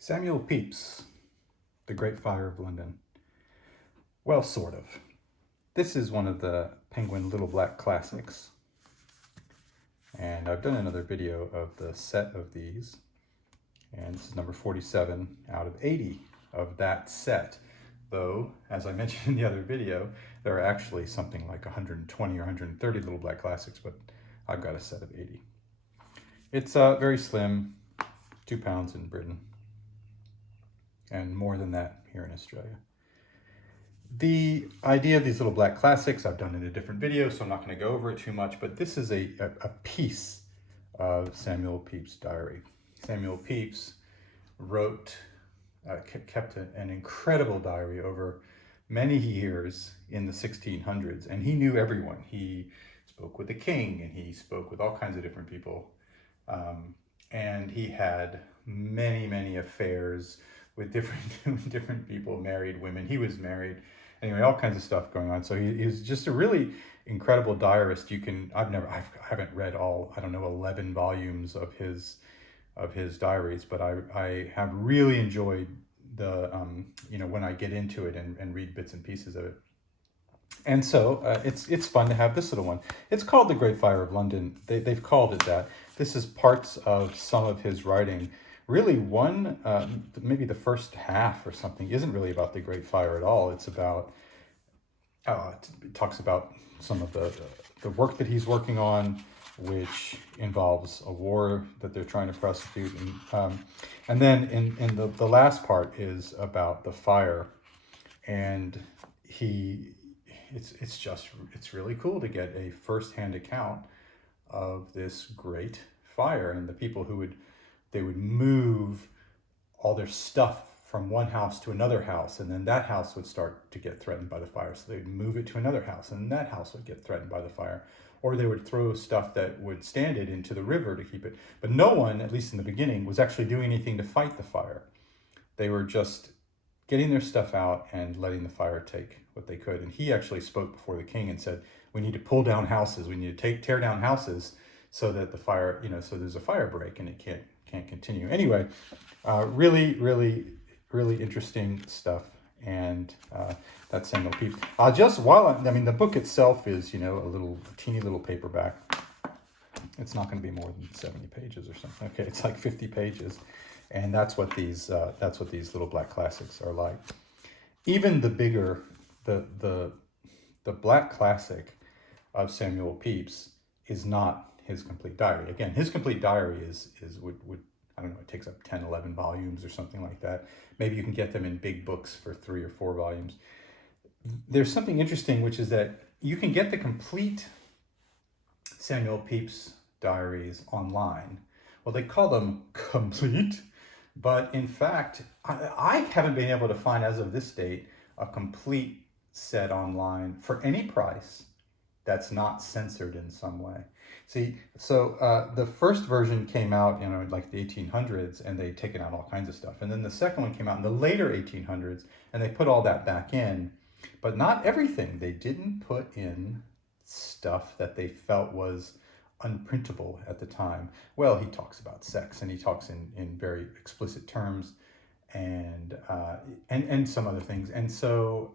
Samuel Pepys, The Great Fire of London. Well, sort of. This is one of the Penguin Little Black Classics. And I've done another video of the set of these. And this is number 47 out of 80 of that set. Though, as I mentioned in the other video, there are actually something like 120 or 130 Little Black Classics, but I've got a set of 80. It's very slim, 2 pounds in Britain, and more than that here in Australia. The idea of these Little Black Classics, I've done in a different video, so I'm not going to go over it too much, but this is a piece of Samuel Pepys' diary. Samuel Pepys kept an incredible diary over many years in the 1600s, and he knew everyone. He spoke with the king, and he spoke with all kinds of different people, and he had many affairs with different people, married women. He was married. Anyway, all kinds of stuff going on. So he's just a really incredible diarist. I haven't read all, 11 volumes of his diaries, but I have really enjoyed the, when I get into it and read bits and pieces of it. And so it's fun to have this little one. It's called The Great Fire of London. They've called it that. This is parts of some of his writing. Really, maybe the first half or something isn't really about the Great Fire at all. It's about, it talks about some of the work that he's working on, which involves a war that they're trying to prosecute. And then in the last part is about the fire. And it's really cool to get a first-hand account of this great fire and the people who they would move all their stuff from one house to another house, and then that house would start to get threatened by the fire. So they'd move it to another house, and that house would get threatened by the fire. Or they would throw stuff that would stand it into the river to keep it. But no one, at least in the beginning, was actually doing anything to fight the fire. They were just getting their stuff out and letting the fire take what they could. And he actually spoke before the king and said, we need to pull down houses. We need to tear down houses so that the fire, so there's a fire break and it can't continue. Anyway, really interesting stuff. And that's Samuel Pepys. The book itself is, a teeny little paperback. It's not going to be more than 70 pages or something. Okay, it's like 50 pages. And that's what these Little Black Classics are like. Even the bigger, the Black Classic of Samuel Pepys is not his complete diary. Again, his complete diary would I don't know, it takes up 10, 11 volumes or something like that. Maybe you can get them in big books for 3 or 4 volumes. There's something interesting, which is that you can get the complete Samuel Pepys diaries online. Well, they call them complete, but in fact, I haven't been able to find, as of this date, a complete set online for any price that's not censored in some way. See, so the first version came out, like the 1800s, and they'd taken out all kinds of stuff. And then the second one came out in the later 1800s, and they put all that back in, but not everything. They didn't put in stuff that they felt was unprintable at the time. Well, he talks about sex, and he talks in very explicit terms, and some other things. And so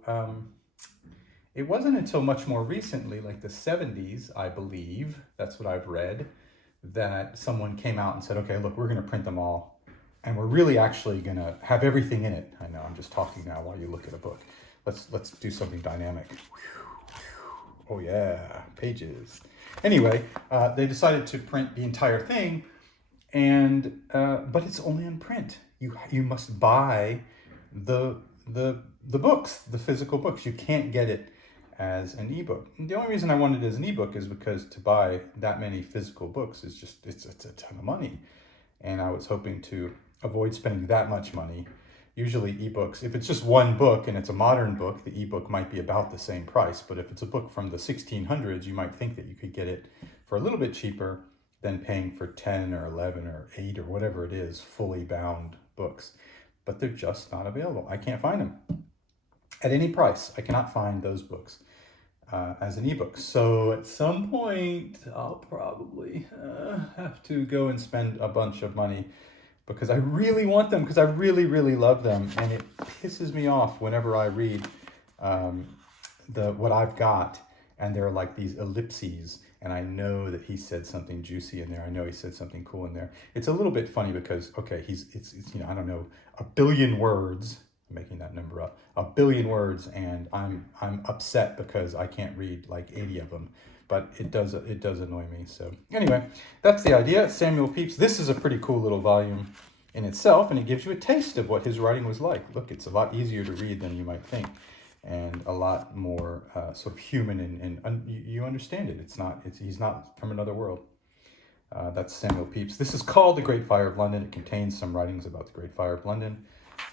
it wasn't until much more recently, like the 70s, I believe, that's what I've read, that someone came out and said, okay, look, we're going to print them all, and we're really actually going to have everything in it. I know, I'm just talking now while you look at a book. Let's do something dynamic. Oh yeah, pages. Anyway, they decided to print the entire thing, but it's only in print. You must buy the books, the physical books. You can't get it as an ebook. The only reason I wanted it as an ebook is because to buy that many physical books is it's a ton of money, and I was hoping to avoid spending that much money. Usually ebooks, if it's just one book and it's a modern book, the ebook might be about the same price. But if it's a book from the 1600s, you might think that you could get it for a little bit cheaper than paying for 10 or 11 or 8 or whatever it is, fully bound books. But they're just not available. I can't find them at any price. I cannot find those books as an ebook. So at some point, I'll probably have to go and spend a bunch of money because I really want them, because I really, really love them. And it pisses me off whenever I read what I've got, and there are like these ellipses, and I know that he said something juicy in there. I know he said something cool in there. It's a little bit funny because, okay, it's I don't know, a billion words. I'm making that number up. A billion words, and I'm upset because I can't read like 80 of them. But it does annoy me. So anyway, that's the idea. Samuel Pepys. This is a pretty cool little volume in itself, and it gives you a taste of what his writing was like. Look, it's a lot easier to read than you might think, and a lot more sort of human, and you understand it. He's not from another world. That's Samuel Pepys. This is called The Great Fire of London. It contains some writings about the Great Fire of London,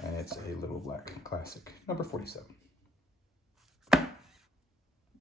and it's a little black classic, number 47.